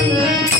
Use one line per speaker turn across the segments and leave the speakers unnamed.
Thank you.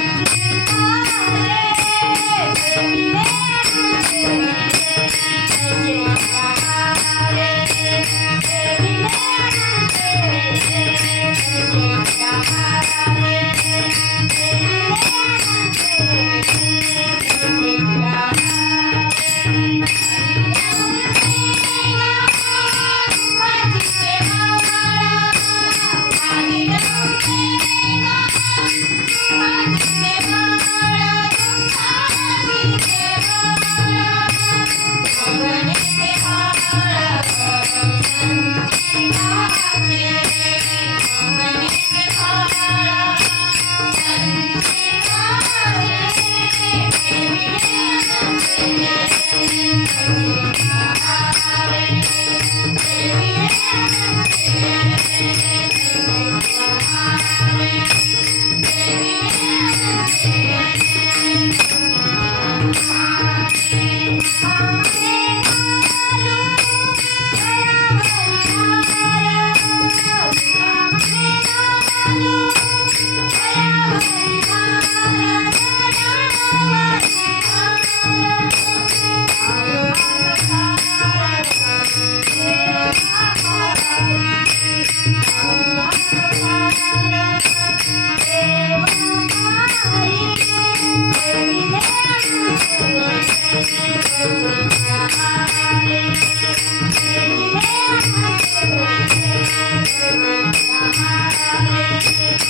Thank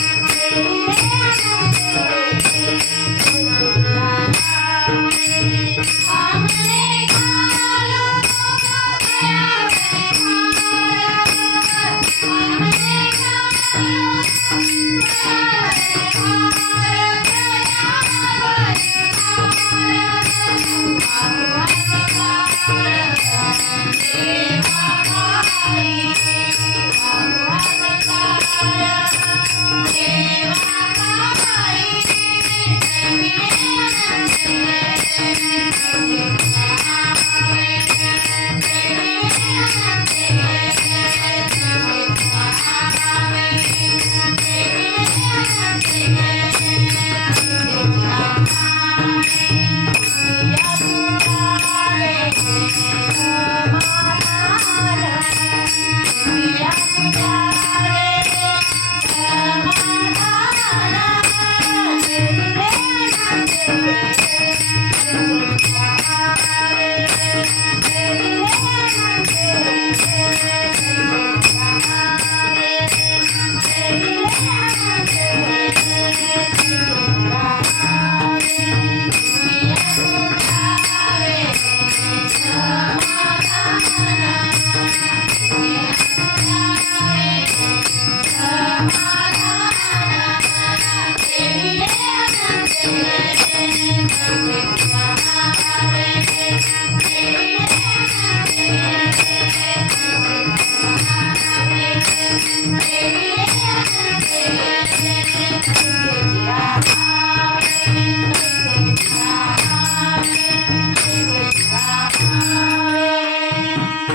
you. Bye.